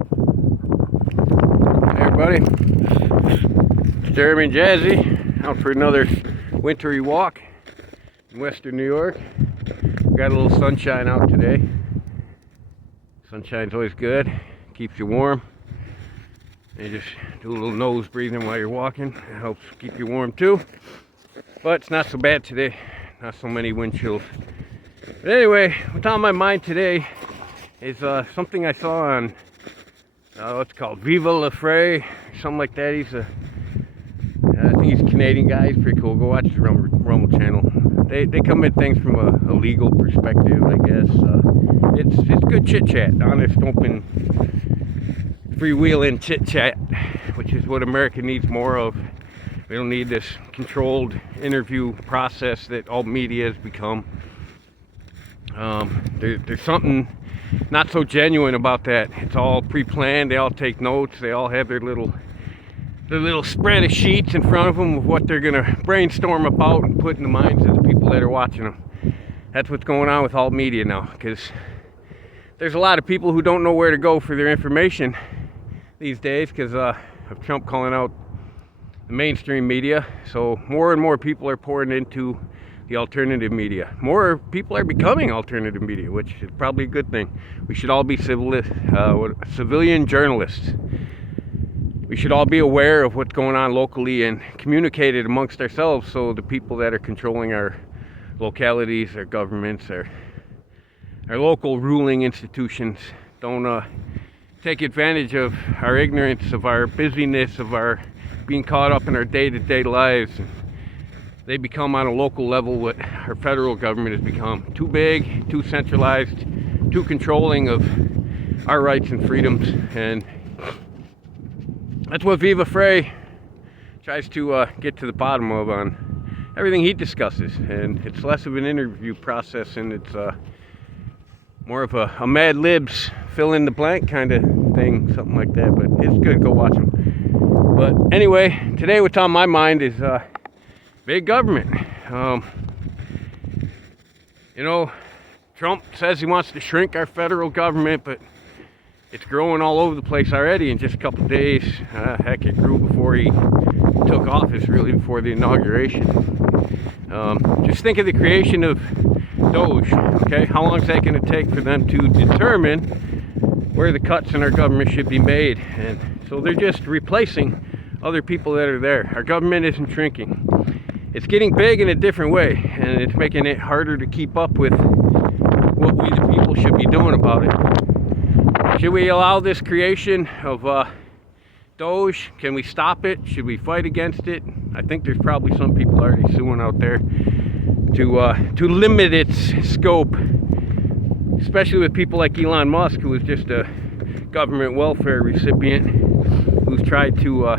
Hey everybody, it's Jeremy and Jazzy out for another wintry walk in western New York. We got a little sunshine out today. Sunshine's always good, keeps you warm. And just do a little nose breathing while you're walking. It helps keep you warm too. But it's not so bad today, not so many wind chills. But anyway, what's on my mind today is something I saw on what's called Viva La Fray, something like that. I think he's a Canadian guy. He's pretty cool. Go watch the Rumble channel. They come at things from a legal perspective, I guess. It's good chit chat, honest, open, freewheeling chit chat, which is what America needs more of. We don't need this controlled interview process that all media has become. There's something not so genuine about that. It's all pre-planned. They all take notes. They all have their little spread of sheets in front of them of what they're gonna brainstorm about and put in the minds of the people that are watching them. That's what's going on with all media now, because there's a lot of people who don't know where to go for their information these days because of Trump calling out the mainstream media. So more and more people are pouring into the alternative media. More people are becoming alternative media, which is probably a good thing. We should all be civilian journalists. We should all be aware of what's going on locally and communicate it amongst ourselves, so the people that are controlling our localities, our governments, our local ruling institutions don't take advantage of our ignorance, of our busyness, of our being caught up in our day-to-day lives. They become on a local level what our federal government has become: too big, too centralized, too controlling of our rights and freedoms. And that's what Viva Frey tries to get to the bottom of on everything he discusses. And it's less of an interview process, and it's more of a Mad Libs fill in the blank kind of thing, something like that. But it's good, go watch him. But anyway, today what's on my mind is big government. Trump says he wants to shrink our federal government, but it's growing all over the place already in just a couple of days. Heck, it grew before he took office, really, before the inauguration. Just think of the creation of Doge, okay? How long is that going to take for them to determine where the cuts in our government should be made? And so they're just replacing other people that are there. Our government isn't shrinking. It's getting big in a different way, and it's making it harder to keep up with what we the people should be doing about it. Should we allow this creation of Doge? Can we stop it? Should we fight against it? I think there's probably some people already suing out there to limit its scope, especially with people like Elon Musk, who is just a government welfare recipient who's tried to,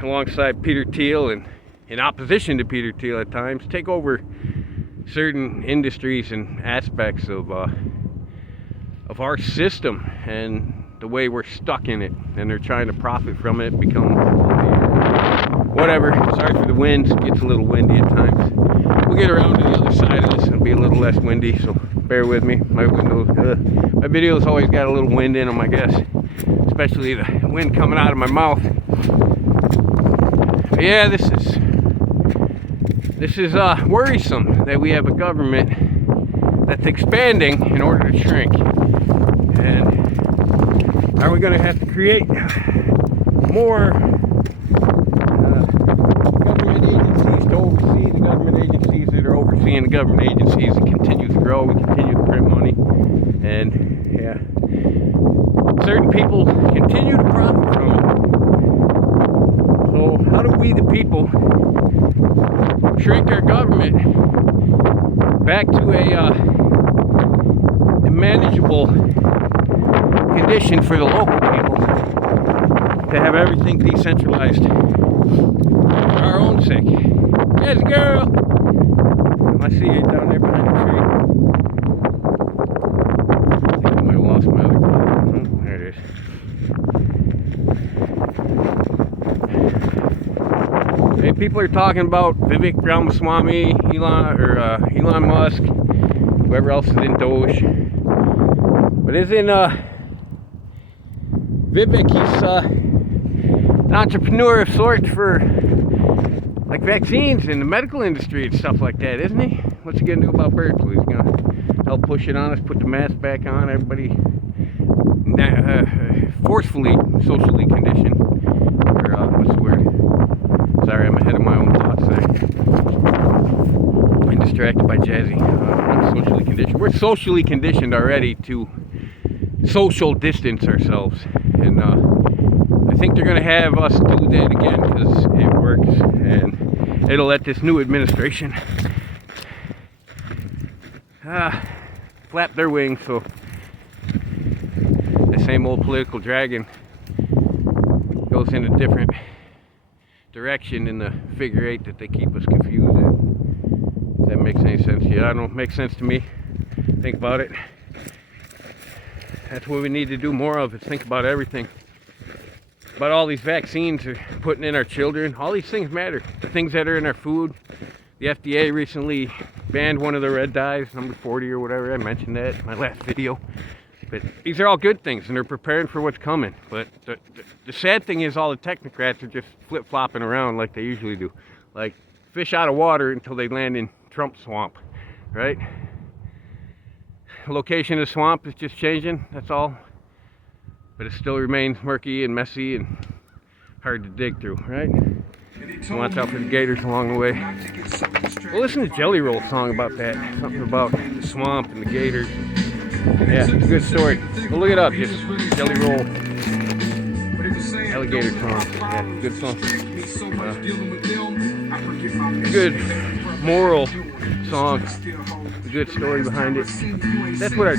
alongside Peter Thiel and in opposition to Peter Thiel at times, take over certain industries and aspects of our system and the way we're stuck in it, and they're trying to profit from it, become whatever. Sorry for the wind, it gets a little windy at times. We'll get around to the other side of this and be a little less windy, so bear with me. My videos always got a little wind in them, I guess, especially the wind coming out of my mouth. But yeah, this is worrisome that we have a government that's expanding in order to shrink. And are we going to have to create more government agencies to oversee the government agencies that are overseeing the government agencies that continue to grow? We continue to print money, and yeah, certain people continue to profit from it. So how do we the people shrink our government back to a manageable condition for the local people, to have everything decentralized for our own sake? Yes, girl! I see you down there behind the tree. I think I might have lost my other glove. Oh, there it is. Hey, people are talking about Vivek Ramaswamy, Elon Musk, whoever else is in Doge. But isn't Vivek, he's an entrepreneur of sorts for like vaccines in the medical industry and stuff like that, isn't he? What's he gonna do about bird flu? He's gonna help push it on us, put the mask back on, everybody forcefully socially conditioned, or what's the word? Sorry, I'm ahead of my own thoughts there. I'm distracted by Jazzy. Socially conditioned. We're socially conditioned already to social distance ourselves, and I think they're going to have us do that again because it works, and it'll let this new administration flap their wings so the same old political dragon goes in a different direction in the figure eight that they keep us confused in. If that makes any sense to you? I don't know. It makes sense to me. Think about it. That's what we need to do more of, is think about everything. About all these vaccines are putting in our children. All these things matter. The things that are in our food. The FDA recently banned one of the red dyes, number 40 or whatever. I mentioned that in my last video. But these are all good things, and they're preparing for what's coming. But the sad thing is all the technocrats are just flip-flopping around like they usually do. Like fish out of water until they land in Trump swamp, right? The location of the swamp is just changing, that's all. But it still remains murky and messy and hard to dig through, right? So watch out for the gators along the way. Well, listen to Jelly Roll's song about that. Something about the swamp and the gators. Yeah, it's a good story. Go look it up, just Jelly Roll alligator song. Yeah, good song. Good moral song. A good story behind it. That's what our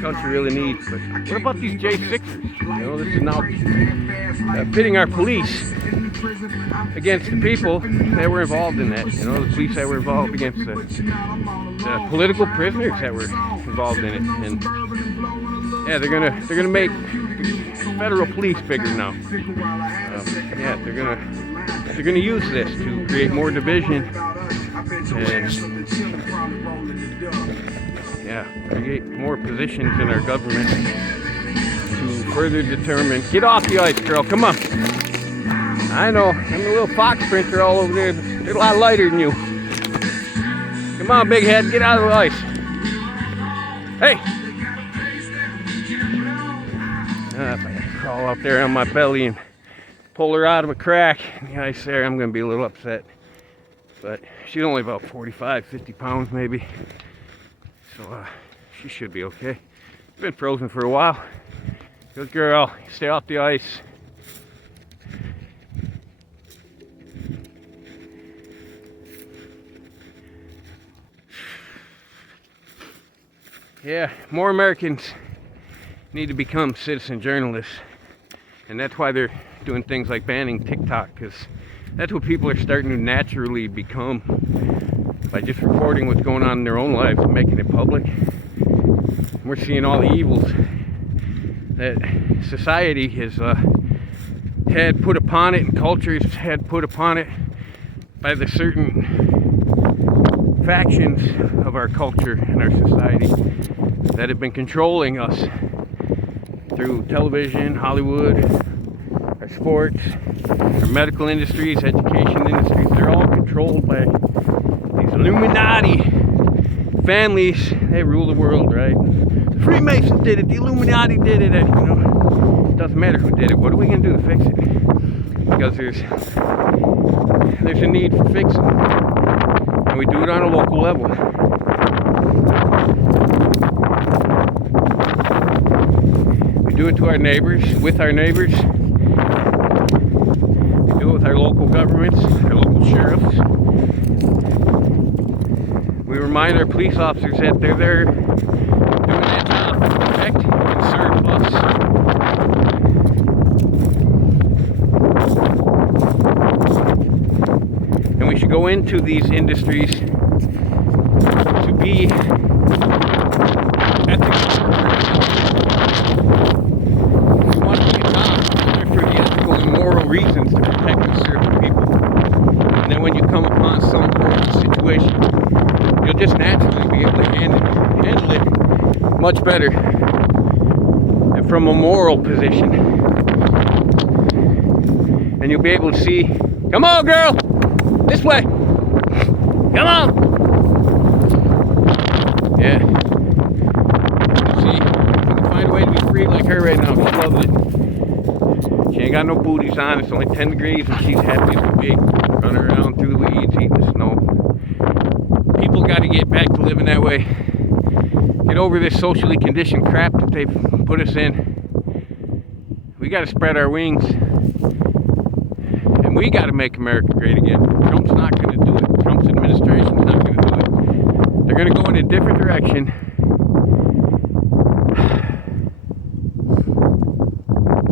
country really needs. But what about these J6ers? You know, this is now pitting our police against the people that were involved in that. You know, the police that were involved against the political prisoners that were involved in it. And yeah, they're gonna make federal police bigger now. Yeah, they're gonna use this to create more division and yeah, create more positions in our government to further determine. Get off the ice, girl. Come on. I know. I'm a little fox printer all over there. They're a lot lighter than you. Come on, big head. Get out of the ice. Hey. If I gotta crawl out there on my belly and pull her out of a crack in the ice there, I'm gonna be a little upset. But she's only about 45, 50 pounds maybe. So she should be okay. She's been frozen for a while. Good girl. Stay off the ice. Yeah, more Americans need to become citizen journalists. And that's why they're doing things like banning TikTok, because that's what people are starting to naturally become by just reporting what's going on in their own lives and making it public. We're seeing all the evils that society has had put upon it, and cultures had put upon it by the certain factions of our culture and our society that have been controlling us through television, Hollywood, our sports, our medical industries, education industries. They're all controlled by these Illuminati families. They rule the world, right? The Freemasons did it, the Illuminati did it, you know. It doesn't matter who did it. What are we going to do to fix it? Because there's a need for fixing. And we do it on a local level. We do it to our neighbors, with our neighbors. We do it with our local governments, our local sheriffs. We remind our police officers that they're there doing their job to protect and serve us. And we should go into these industries to be ethical. We want to be there for the ethical and moral reasons to protect and serve the people. And then when you come upon some horrible situation, you'll just naturally be able to handle it much better if from a moral position. And you'll be able to see, come on girl, this way, come on. Yeah. See, you can find a way to be free like her right now. She loves it. She ain't got no booties on. It's only 10 degrees and she's happy as can be. Running around through the weeds, eating the snow. People got to get back to living that way. Get over this socially conditioned crap that they've put us in. We got to spread our wings. And we got to make America great again. Trump's not going to do it. Trump's administration's not going to do it. They're going to go in a different direction.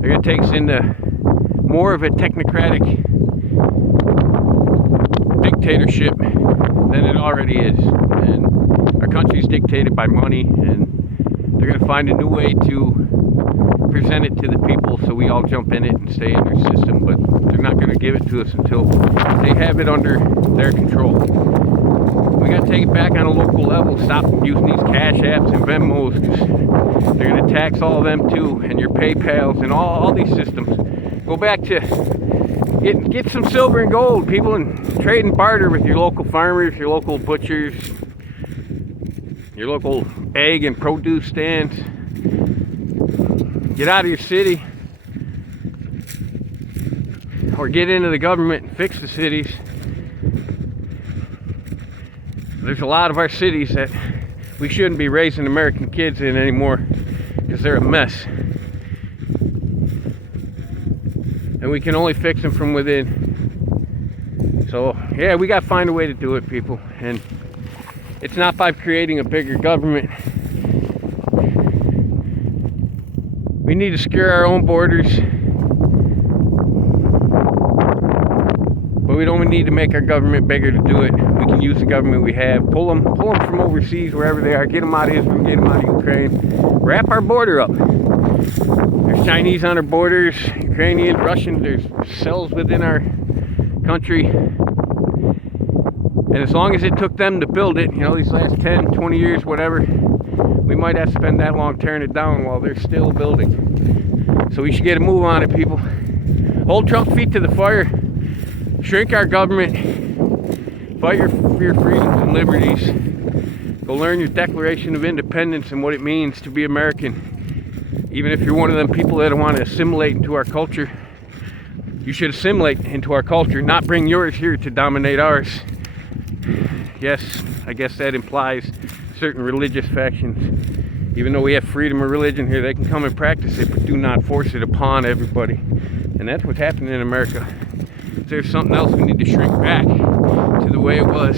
They're going to take us into more of a technocratic dictatorship than it already is. And our country's dictated by money, and they're going to find a new way to present it to the people so we all jump in it and stay in their system, but they're not going to give it to us until they have it under their control. We got to take it back on a local level. Stop using these cash apps and Venmos, because they're going to tax all of them too, and your PayPals and all these systems. Go back to get some silver and gold, people, and trade and barter with your local farmers, your local butchers, your local egg and produce stands. Get out of your city, or get into the government and fix the cities. There's a lot of our cities that we shouldn't be raising American kids in anymore because they're a mess. And we can only fix them from within. So, yeah, we got to find a way to do it, people. And it's not by creating a bigger government. We need to secure our own borders. But we don't need to make our government bigger to do it. We can use the government we have. Pull them from overseas, wherever they are. Get them out of Israel, get them out of Ukraine. Wrap our border up. There's Chinese on our borders, Ukrainians, Russians. There's cells within our country. And as long as it took them to build it, these last 10, 20 years, whatever, we might have to spend that long tearing it down while they're still building. So we should get a move on it, people. Hold Trump's feet to the fire. Shrink our government. Fight for your freedoms and liberties. Go learn your Declaration of Independence and what it means to be American. Even if you're one of them people that want to assimilate into our culture, you should assimilate into our culture, not bring yours here to dominate ours. Yes, I guess that implies certain religious factions. Even though we have freedom of religion here, they can come and practice it, but do not force it upon everybody. And that's what's happening in America. If there's something else, we need to shrink back to the way it was.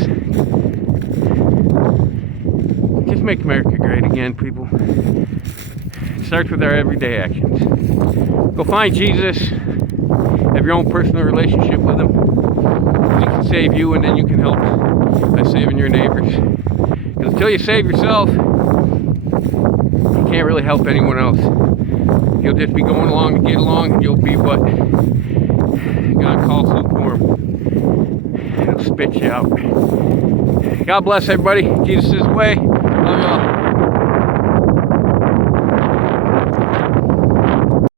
Just make America great again, people. It starts with our everyday actions. Go find Jesus. Have your own personal relationship with him. He can save you, and then you can help by saving your neighbors. Because until you save yourself, you can't really help anyone else. You'll just be going along to get along, and you'll be what God calls lukewarm. It'll spit you out. God bless everybody. Jesus is the way. Love y'all.